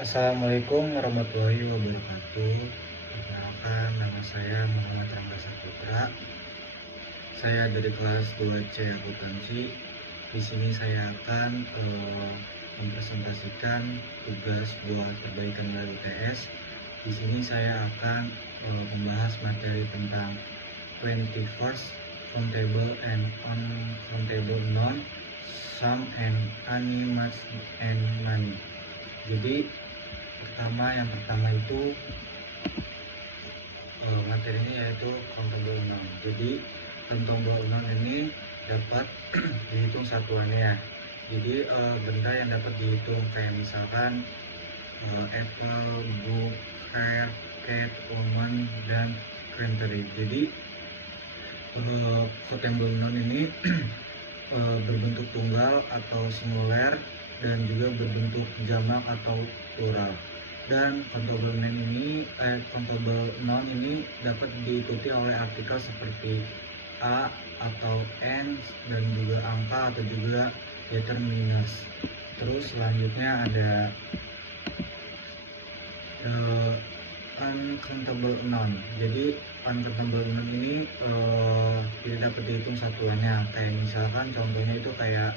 Assalamualaikum warahmatullahi wabarakatuh. Perkenalkan, nama saya Muhammad Rangga Saputra. Saya dari kelas 2C Akuntansi. Di sini saya akan mempresentasikan tugas buat perbaikan nilai UTS. Di sini saya akan membahas materi tentang 21st countable and uncountable noun, sum and animals and money. Jadi yang pertama itu materinya yaitu countable noun. Jadi countable noun ini dapat dihitung satuannya. Jadi benda yang dapat dihitung kayak misalkan apple, book, hair, cat, woman, dan country. Jadi countable noun ini berbentuk tunggal atau singular dan juga berbentuk jamak atau plural. Dan countable noun ini dapat diikuti oleh artikel seperti a atau n dan juga angka atau juga determiners. Terus selanjutnya ada uncountable noun. Jadi uncountable noun ini tidak dapat dihitung satuannya. Kayak misalkan contohnya itu kayak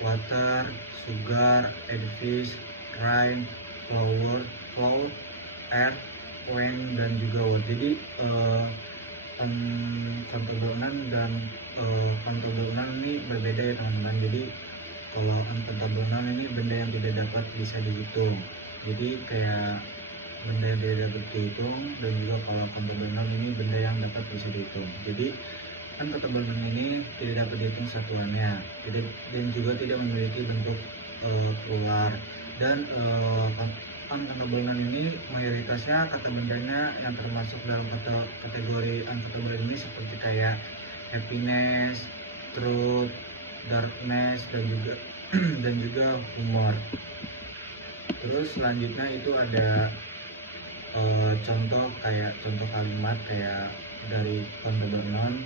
water, sugar, edifice, rain, flower, cloud, earth, wind, dan juga wood. Jadi uncountable noun dan countable noun ini berbeda ya teman-teman. Jadi kalau uncountable noun ini benda yang tidak dapat bisa dihitung. Jadi kayak benda yang tidak dapat dihitung, dan juga kalau countable noun ini benda yang dapat bisa dihitung. Jadi uncountable noun ini tidak dapat dihitung satuannya, dan juga tidak memiliki bentuk plural. Dan uncountable noun ini mayoritasnya kata bendanya yang termasuk dalam kategori uncountable ini seperti kayak happiness, truth, darkness, dan juga humor. Terus selanjutnya itu ada contoh kalimat kayak dari countable noun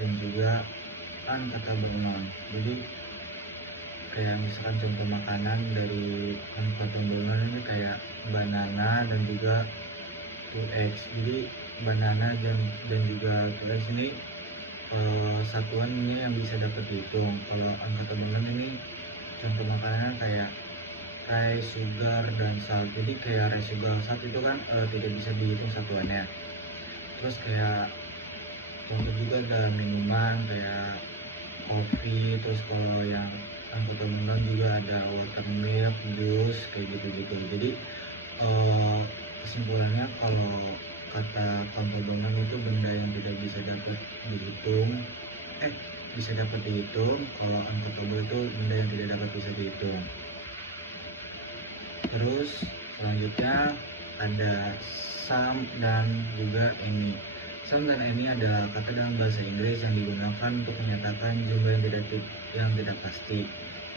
dan juga uncountable noun. Jadi kayak misalkan contoh makanan dari uncountable noun ini kayak banana dan juga 2x. Jadi banana dan juga 2x ini satuannya yang bisa dapat dihitung. Kalau uncountable noun ini contoh makanan kayak rice, sugar, dan salt. Jadi kayak rice, sugar, salt itu kan tidak bisa dihitung satuannya. Terus kayak contoh juga ada minuman kayak kopi. Terus kalau yang uncountable noun juga ada watermilk, jus, kayak gitu-gitu. Jadi kesimpulannya kalau kata countable noun itu benda yang tidak bisa dapat dihitung, bisa dapat dihitung. Kalau uncountable itu benda yang tidak dapat bisa dihitung. Terus selanjutnya ada sum dan juga any. Sum dan any adalah kata dalam bahasa Inggris yang digunakan untuk menyatakan jumlah yang tidak pasti.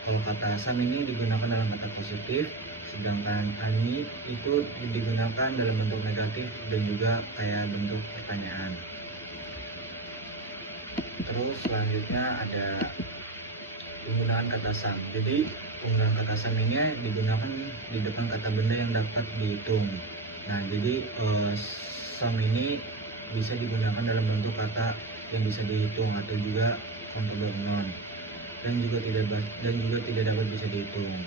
Kalau kata sum ini digunakan dalam kata positif, sedangkan any itu digunakan dalam bentuk negatif dan juga kayak bentuk pertanyaan. Terus selanjutnya ada penggunaan kata sum. Jadi penggunaan kata sum ini digunakan di depan kata benda yang dapat dihitung. Nah, jadi sum ini bisa digunakan dalam bentuk kata yang bisa dihitung atau juga countable noun, dan juga tidak dapat bisa dihitung.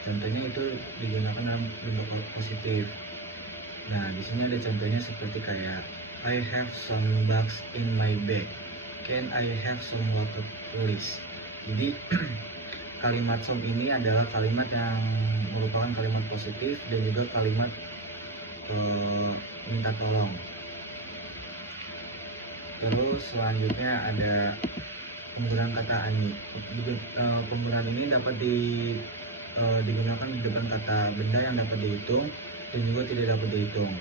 Contohnya itu digunakan dalam bentuk positif. Nah, di sini ada contohnya seperti kayak I have some bugs in my bag. Can I have some water please? Jadi kalimat sum ini adalah kalimat yang merupakan kalimat positif dan juga kalimat minta tolong. Terus selanjutnya ada penggunaan kata any. Penggunaan ini dapat digunakan di depan kata benda yang dapat dihitung dan juga tidak dapat dihitung.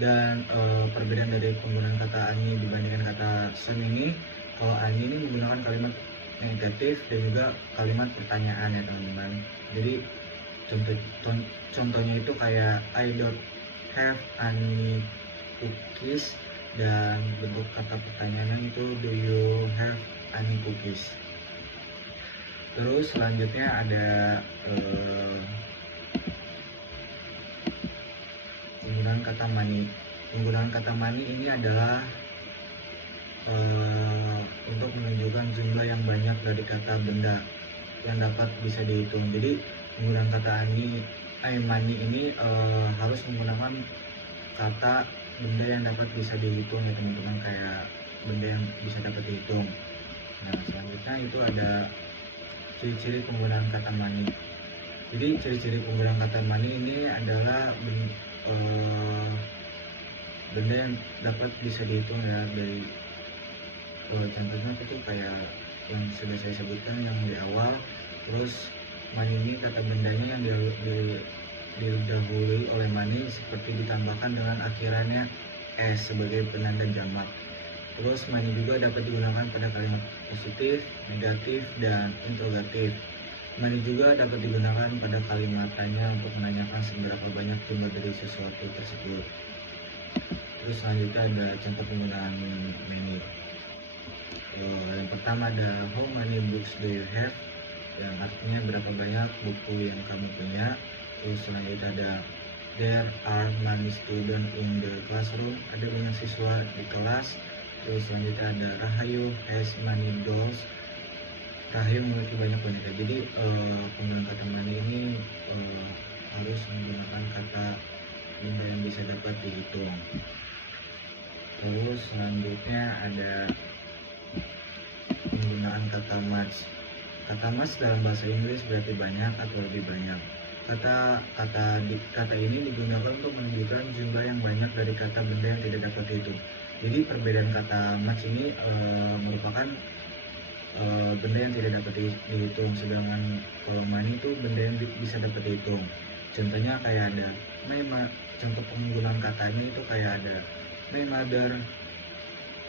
Dan perbedaan dari penggunaan kata any dibandingkan kata sum ini, kalau any ini menggunakan kalimat negatif dan juga kalimat pertanyaan ya teman-teman. Jadi contohnya itu kayak I don't have any cookies, dan bentuk kata pertanyaannya itu do you have any cookies. Terus selanjutnya ada money. Penggunaan kata money ini adalah untuk menunjukkan jumlah yang banyak dari kata benda yang dapat bisa dihitung. Jadi penggunaan kata money ini harus menggunakan kata benda yang dapat bisa dihitung ya teman-teman, kayak benda yang bisa dapat dihitung. Nah selanjutnya itu ada ciri-ciri penggunaan kata money. Jadi ciri-ciri penggunaan kata money ini adalah benda yang dapat bisa dihitung ya, dari contohnya itu kayak yang sudah saya sebutkan yang di awal. Terus money ini kata bendanya yang didahului oleh money seperti ditambahkan dengan akhirannya s sebagai penanda jamak. Terus money juga dapat digunakan pada kalimat positif, negatif, dan interrogatif. Money juga dapat digunakan pada kalimat tanya untuk menanyakan seberapa banyak jumlah dari sesuatu tersebut. Terus selanjutnya ada contoh penggunaan money. Yang pertama ada how many books do you have, yang artinya berapa banyak buku yang kamu punya. Terus selanjutnya ada there are many students in the classroom, ada banyak siswa di kelas. Terus selanjutnya ada Rahayu has many dolls, Rahayu memiliki banyak boneka. Jadi penggunaan kata money ini harus menggunakan kata benda yang bisa dapat dihitung. Terus selanjutnya ada penggunaan kata much. Kata much dalam bahasa Inggris berarti banyak atau lebih banyak. Kata ini digunakan untuk menunjukkan jumlah yang banyak dari kata benda yang tidak dapat dihitung. Jadi perbedaan kata much ini merupakan benda yang tidak dapat dihitung, sedangkan kalau money itu benda yang bisa dapat dihitung. Contohnya kayak ada contoh penggunaan kata ini itu kayak ada my mother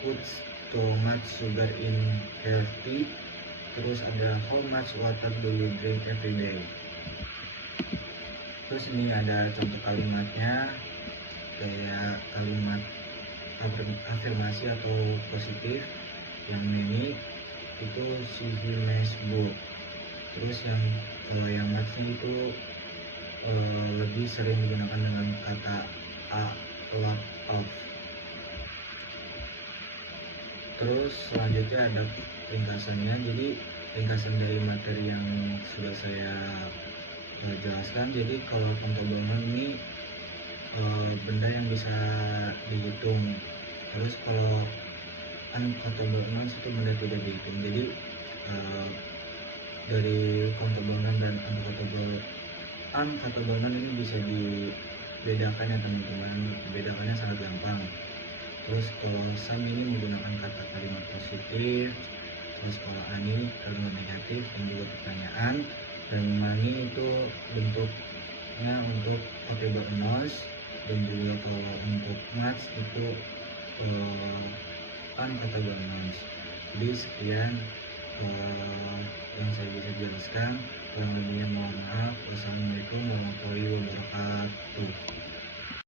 puts so much sugar in her tea. Terus ada how much water do you drink every day. Terus ini ada contoh kalimatnya, kayak kalimat afirmasi atau positif yang many itu she nice book. Terus kalau yang much-nya itu lebih sering digunakan dengan kata a lot of. Terus selanjutnya ada ringkasannya. Jadi ringkasan dari materi yang sudah saya jelaskan. Jadi kalau countable ini benda yang bisa dihitung. Terus kalau uncountable nouns itu benda tidak dihitung. Jadi dari countable noun dan uncountable noun ini bisa dibedakan ya teman-teman. Bedakannya sangat gampang. Terus kalau some ini menggunakan kata kalimat positif. Terus kalau ani kalimat negatif dan juga pertanyaan. Dan money itu bentuknya untuk countable nouns. Dan juga kalau untuk much itu uncountable nouns. Jadi sekian yang saya bisa jelaskan. Kurang lebihnya mohon maaf. Wassalamualaikum warahmatullahi wabarakatuh.